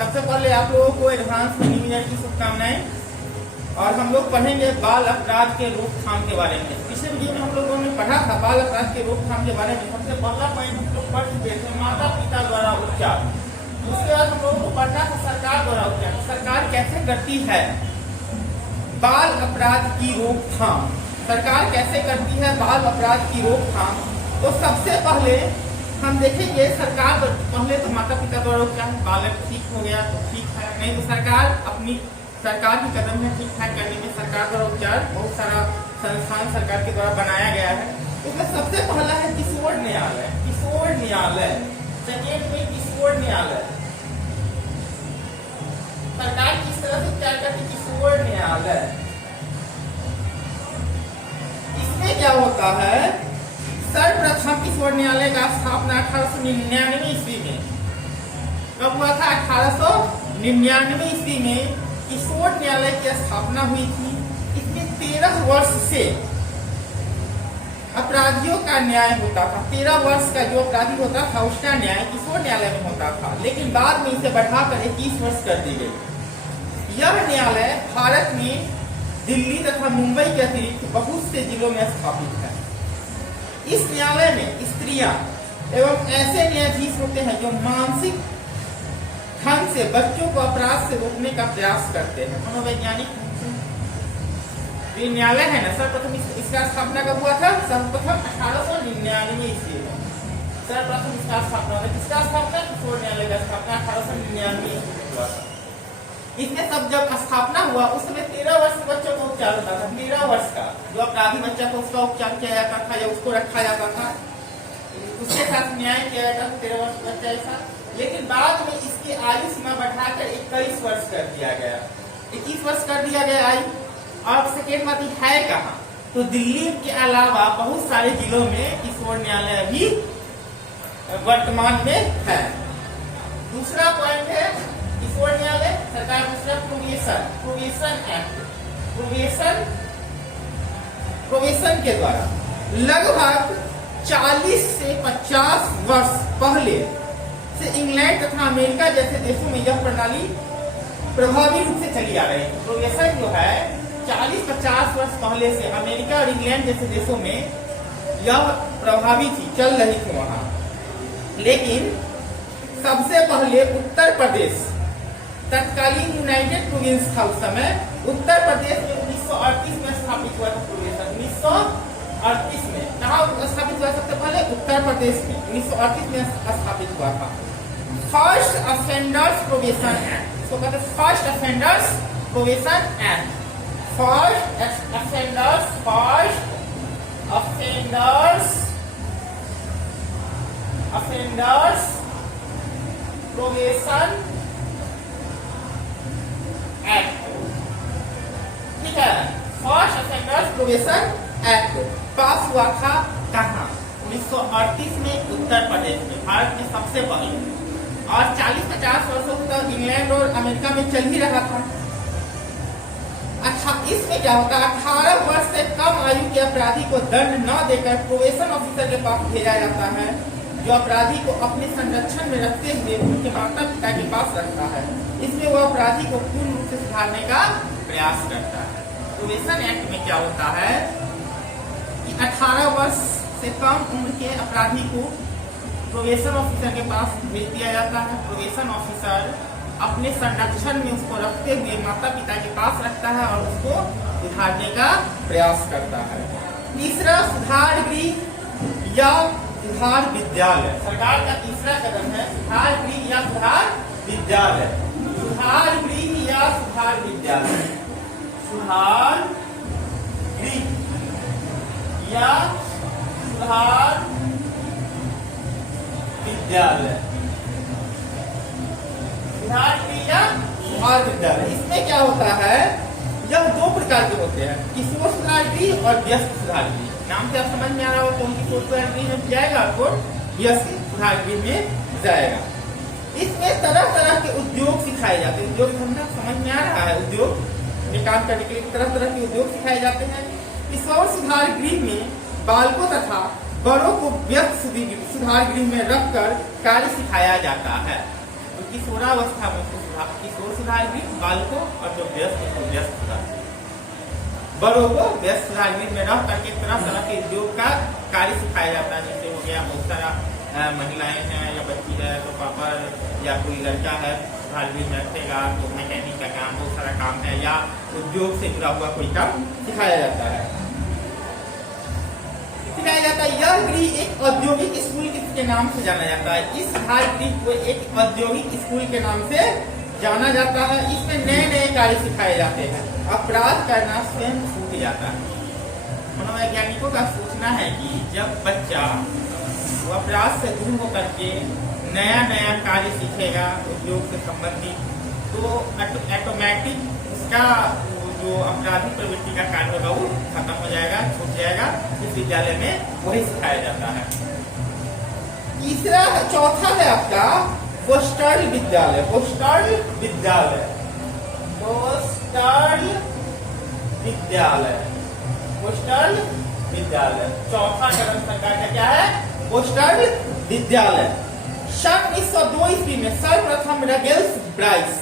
सबसे पहले आप लोगों को एडवांस में न्यू ईयर की शुभकामनाएं। और हम लोग पढ़ेंगे बाल अपराध के रोकथाम के बारे में। पिछले वीडियो में हम लोगों ने पढ़ा था बाल अपराध के रोकथाम के बारे में। सबसे पहला पॉइंट हम लोग पढ़ चुके थे माता पिता द्वारा उपचार। उसके बाद हम लोगों को पढ़ना था सरकार द्वारा उपचार। सरकार कैसे करती है बाल अपराध की रोकथाम। सरकार कैसे करती है बाल अपराध की रोकथाम। तो सबसे पहले हम देखेंगे सरकार पहले तो माता पिता द्वारा उपचार। बालक ठीक हो गया तो ठीक है, नहीं तो सरकार की कदम है ठीक ठाक करने में। सरकार द्वारा उपचार बहुत सारा संस्थान सरकार के द्वारा बनाया गया है। इसमें सबसे पहला है किशोर न्यायालय। किशोर न्यायालय सेकेंड में किशोर न्यायालय। सरकार किस तरह से उपचार करती है? किशोर न्यायालय। इसमें क्या होता है, सर्वप्रथम किशोर न्यायालय का स्थापना 1899 ईस्वी में कब हुआ था? 1899 ईस्वी में किशोर न्यायालय की स्थापना हुई थी। इसमें 13 वर्ष से अपराधियों का न्याय होता था। 13 वर्ष का जो अपराधी होता था उसका न्याय किशोर न्यायालय में होता था, लेकिन बाद में इसे बढ़ाकर 21 वर्ष कर दी गई। यह न्यायालय भारत में दिल्ली तथा मुंबई के अतिरिक्त बहुत से जिलों में स्थापित है। इस न्यायालय में स्त्रियां एवं ऐसे न्यायाधीश होते हैं जो मानसिक ढंग से बच्चों को अपराध से रोकने का प्रयास करते हैं। मनोवैज्ञानिक ये न्यायालय है ना, सर्वप्रथम इसका स्थापना कब हुआ था? सर्वप्रथम 1899 ईस्वी में सर्वप्रथम इसका स्थापना हुआ। किसका स्थापना? किशोर न्यायालय का स्थापना 1899 ईस्वी में हुआ था। इसमें सब जब स्थापना हुआ उस समय 13 वर्ष के बच्चों को उपचार होता था। 13 वर्ष का जो अपराधी बच्चा था उसका उपचार किया जाता था या उसको रखा जाता था, उसके साथ न्याय किया जाता था 13 वर्ष बच्चा ऐसा। लेकिन बाद में इसकी आयु सीमा बढ़ाकर 21 वर्ष कर दिया गया। 21 वर्ष कर दिया गया आयु। अब सेकेंड बात है कहाँ? तो दिल्ली के अलावा बहुत सारे जिलों में किशोर न्यायालय अभी वर्तमान में है। दूसरा पॉइंट है किशोर न्यायालय सरकार दूसरा प्रोविएशन एक्ट। प्रोविएशन के द्वारा लगभग 40 से 50 वर्ष पहले से इंग्लैंड तथा अमेरिका जैसे देशों में यह प्रणाली प्रभावी रूप से चली आ रही है। प्रोविएशन जो है 40-50 वर्ष पहले से अमेरिका और इंग्लैंड जैसे देशों में यह प्रभावी थी, चल रही थी वहां। लेकिन सबसे पहले उत्तर प्रदेश तत्कालीन यूनाइटेड प्रोविंस था उस समय। उत्तर प्रदेश में 1938 में स्थापित हुआ था प्रोविएशन। 1938 में कहाँ स्थापित हुआ? सबसे पहले उत्तर प्रदेश में 1938 में स्थापित हुआ था। फर्स्ट ऑफेंडर्स प्रोविएशन एक्ट, इसको कहते हैं first offenders probation act. First offenders probation act, ठीक है। First offenders probation act pass हुआ था कहाँ? 1938 में उत्तर प्रदेश में, भारत में सबसे पहले। और 40-50 वर्षों तक इंग्लैंड और अमेरिका में चल ही रहा था। अच्छा, इसमें क्या होता है? 18 वर्ष से कम आयु के अपराधी को दंड न देकर प्रोबेशन ऑफिसर के पास भेजा जाता है, जो अपराधी को अपने संरक्षण में रखते हुए उनके माता पिता के पास रखता है। इसमें वह अपराधी को पूर्ण रूप से सुधारने का प्रयास करता है। प्रोबेशन एक्ट में क्या होता है कि 18 वर्ष से कम उम्र के अपराधी को प्रोबेशन ऑफिसर के पास भेज दिया जाता है। प्रोबेशन ऑफिसर अपने संरक्षण में उसको रखते हुए माता पिता के पास रखता है और उसको सुधारने का प्रयास करता है। तीसरा सुधार गृह या सुधार विद्यालय। सरकार का तीसरा कदम है सुधार गृह या सुधार विद्यालय। सुधार गृह या सुधार विद्यालय। सुधार गृह या सुधार विद्यालय। सुधार गृह या सुधार विद्यालय। इसमें क्या होता है? यह दो प्रकार के होते हैं, किशोर सुधार गृह और व्यस्क सुधार गृह। नाम से आप समझ में आ रहा हो कौन किशोर सुधार गृह में जाएगा और कौन व्यस्क सुधार गृह में जाएगा। इसमें तरह तरह के उद्योग सिखाए जाते हैं। उद्योग धंधा समझ में आ रहा है? उद्योग में काम करने के लिए तरह तरह के उद्योग सिखाए जाते हैं। किशोर सुधार गृह में बालकों तथा बड़ों को व्यस्क सुधार गृह में रखकर कार्य सिखाया जाता है। किशोरावस्था में किशोर सुधार गृह, बालकों और जो व्यस्त को व्यस्त सुधार गृह, बड़ों को व्यस्त सुधार गृह में रह करके तरह तरह के उद्योग का कार्य सिखाया जाता है। जैसे हो गया बहुत सारा महिलाएं हैं या बच्ची है तो पापा या कोई लड़का है सुधार गृह में रखेगा तो मैकेनिक का काम, बहुत सारा काम है, या उद्योग से जुड़ा हुआ कोई काम सिखाया जाता है। यह गृह एक औद्योगिक स्कूल के नाम से जाना जाता है। इस सुधार गृह को एक औद्योगिक स्कूल के नाम से जाना जाता है। इसमें नए नए कार्य सिखाए जाते हैं। अपराध करना स्वयं छूट जाता है। मनोवैज्ञानिकों का सोचना है कि जब बच्चा वो अपराध से दूर होकर के नया नया कार्य सीखेगा उद्योग से संबंधित, तो ऑटोमेटिक उसका जो आपराधिक प्रवृत्ति का कार्य होगा वो खत्म हो जाएगा, छूट जाएगा। इस विद्यालय में वही सिखाया जाता है। चौथा है आपका पोस्टल विद्यालय। पोस्टल विद्यालय, पोस्टल विद्यालय, पोस्टल विद्यालय चौथा कदम सरकार का क्या है? पोस्टल विद्यालय। सन 1902 ईस्वी में सर्वप्रथम रगेल्स ब्राइस,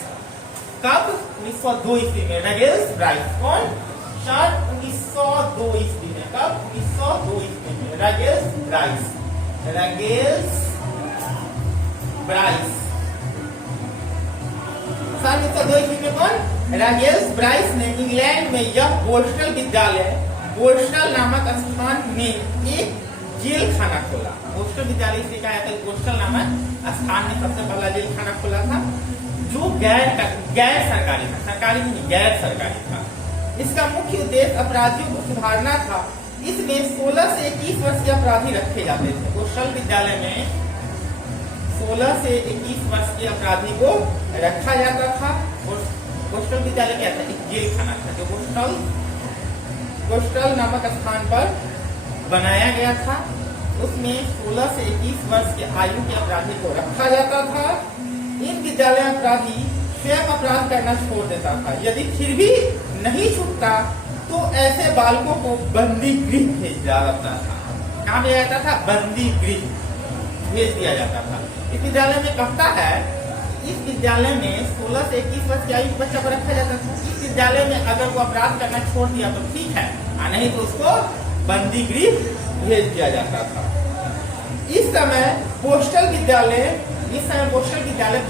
कब? 1902 ईस्वी में रगेल्स ब्राइस। कौन? सन 1902 ईस्वी में। कब? 1902 ईस्वी में रगेल्स ब्राइस। रगेल्स ब्राइस सन 1902 ईस्वी में कौन? रगेल्स ब्राइस ने इंग्लैंड में यह पोस्टल विद्यालय, पोस्टल नामक स्थान में एक जेल खाना खोला। पोस्टल विद्यालय से कहा जाता है पोस्टल नामक स्थान में सबसे पहला जेल खाना खोला था, जो गैर सरकारी था, सरकारी नहीं गैर सरकारी था। इसका मुख्य उद्देश्य अपराधियों को सुधारना था। इसमें 16 से 21 वर्ष के अपराधी रखे जाते थे। पोस्टल विद्यालय में 16 से 21 वर्ष के अपराधी को रखा जाता था। पोस्टल विद्यालय क्या था? एक जेल खाना था जो पोस्टल नामक स्थान पर बनाया गया था। उसमें 16 से 21 वर्ष के आयु के अपराधी को रखा जाता था। इन विद्यालय में अपराधी स्वयं अपराध करना छोड़ देता था। यदि फिर भी नहीं छूटता तो ऐसे बालकों को बंदी गृह भेज जाता था। कहाँ भेजा जाता था? बंदी गृह भेज दिया जाता था। इस विद्यालय में कहता है, इस विद्यालय में 16 से 21 वर्ष के आयु के बच्चा को रखा जाता था। इस विद्यालय में अगर वो अपराध करना छोड़ दिया तो ठीक है, नहीं तो उसको बंदी गृह भेज दिया जाता था। इस समय पोस्टल विद्यालय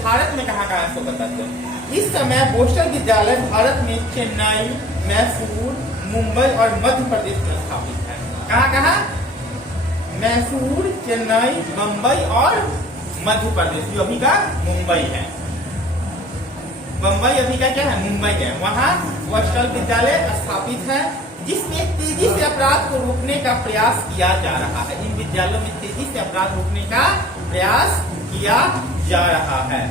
भारत में कहाँ कहाँ इसको बताते हैं। इस समय पोस्टल विद्यालय भारत में चेन्नई, मैसूर, मुंबई और मध्य प्रदेश में स्थापित है। कहाँ कहाँ? मैसूर, चेन्नई, मुंबई और मध्य प्रदेश। जो अभी का मुंबई है, मुंबई अभी का क्या है? मुंबई है। वहाँ पोस्टल विद्यालय स्थापित है, जिसमें तेजी से अपराध को रोकने का प्रयास किया जा रहा है। इन विद्यालयों में तेजी से अपराध रोकने का प्रयास किया जा रहा है।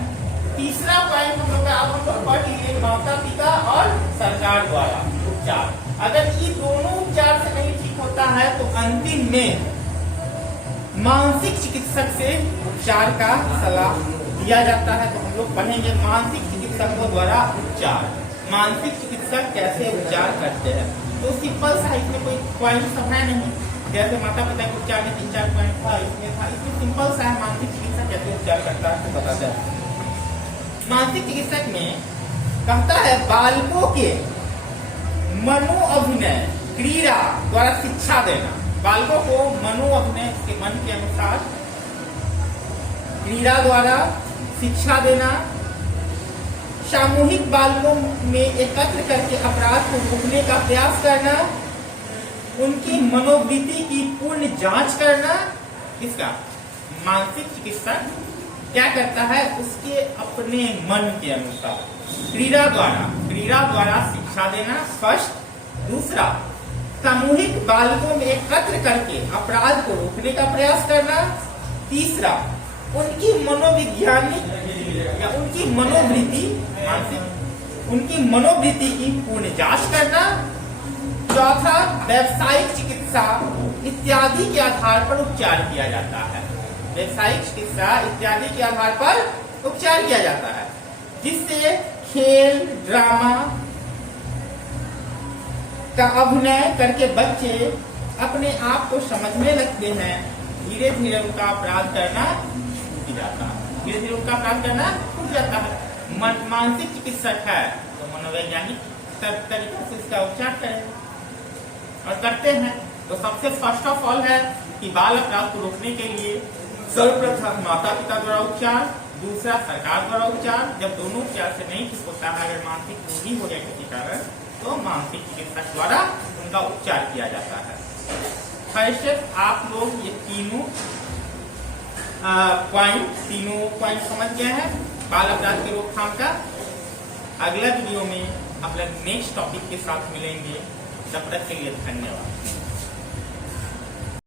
तीसरा पॉइंट हम लोग पढ़ लिए, माता पिता और सरकार द्वारा उपचार। अगर ये दोनों उपचार से नहीं ठीक होता है तो अंतिम में मानसिक चिकित्सक से उपचार का सलाह दिया जाता है। तो हम लोग पढ़ेंगे मानसिक चिकित्सकों द्वारा उपचार। मानसिक चिकित्सक कैसे उपचार करते हैं? तो सिंपल सा, इसमें कोई पॉइंट सब है नहीं। जैसे माता पिता के उपचार में 3-4 पॉइंट था, इसमें सिंपल सा है। मानसिक चिकित्सक कैसे उपचार करता है तो बताते हैं। मानसिक चिकित्सक में कहता है बालकों के मनोअभिनय क्रीड़ा द्वारा शिक्षा देना। बालकों को मनोअभिनय के मन के अनुसार क्रीड़ा द्वारा शिक्षा देना। सामूहिक बालकों में एकत्र करके अपराध को रोकने का प्रयास करना। उनकी मनोवृत्ति की पूर्ण जांच करना। इसका मानसिक चिकित्सक क्या करता है? उसके अपने मन के अनुसार क्रीड़ा द्वारा शिक्षा देना फर्स्ट। दूसरा, सामूहिक बालकों में एकत्र करके अपराध को रोकने का प्रयास करना। तीसरा, उनकी मनोवैज्ञानिक या उनकी मनोवृत्ति उनकी मनोवृत्ति की पूर्ण जांच करना। चौथा, व्यावसायिक चिकित्सा इत्यादि के आधार पर उपचार किया जाता है। व्यावसायिक चिकित्सा इत्यादि के आधार पर उपचार किया जाता है, जिससे खेल ड्रामा का अभिनय करके बच्चे अपने आप को समझने लगते हैं। धीरे धीरे उनका अपराध करना छूट जाता है। धीरे धीरे उनका अपराध करना छूट छूट जाता है। मानसिक चिकित्सक है तो मनोवैज्ञानिक तरीके से इसका उपचार करें और करते हैं। तो सबसे फर्स्ट ऑफ ऑल है कि बाल अपराध को रोकने के लिए सर्वप्रथम माता पिता द्वारा उपचार, दूसरा सरकार द्वारा उपचार। जब दोनों उपचार से नहीं ठीक होता है, अगर मानसिक रोगी हो जाए किसी कारण, तो मानसिक चिकित्सक द्वारा उनका उपचार किया जाता है। फर्स्ट आप लोग ये तीनों पॉइंट समझ गए हैं बाल अपराध की रोकथाम का। अगला वीडियो में अपने नेक्स्ट टॉपिक के साथ मिलेंगे। तब तक के लिए धन्यवाद।